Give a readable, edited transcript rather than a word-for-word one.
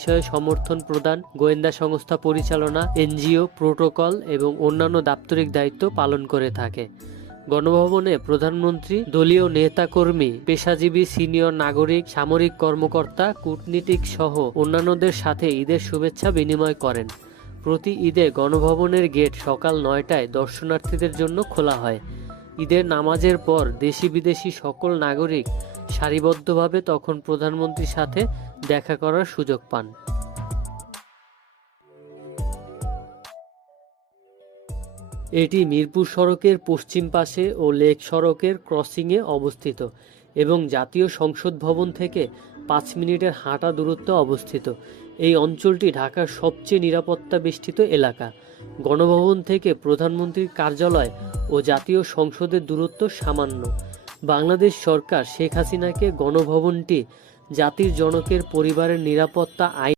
বিষয়ে সমর্থন প্রদান, গোয়েন্দা সংস্থা পরিচালনা, এনজিও, প্রোটোকল এবং অন্যান্য দাপ্তরিক দায়িত্ব পালন করে থাকে। গণভবনে প্রধানমন্ত্রী দলীয় নেতাকর্মী, পেশাজীবী, সিনিয়র নাগরিক, সামরিক কর্মকর্তা, কূটনীতিক সহ অন্যান্যদের সাথে ঈদের শুভেচ্ছা বিনিময় করেন। প্রতি ঈদে গণভবনের গেট সকাল 9টায় দর্শনার্থীদের জন্য খোলা হয়। ঈদের নামাজের পর দেশি বিদেশি সকল নাগরিক সারিবদ্ধভাবে তখন প্রধানমন্ত্রীর সাথে দেখা করার সুযোগ পান। এটি মিরপুর সড়কের পশ্চিম পাশে ও লেক সড়কের ক্রসিংয়ে অবস্থিত এবং জাতীয় সংসদ ভবন থেকে 5 মিনিটের হাঁটা দূরত্বে অবস্থিত। এই অঞ্চলটি ঢাকার সবচেয়ে নিরাপত্তা বেষ্টিত এলাকা। গণভবন থেকে প্রধানমন্ত্রীর কার্যালয় ও জাতীয় সংসদের দূরত্ব সামান্য। বাংলাদেশ সরকার শেখ হাসিনাকে গণভবনটি জাতির জনকের পরিবারের নিরাপত্তা আইন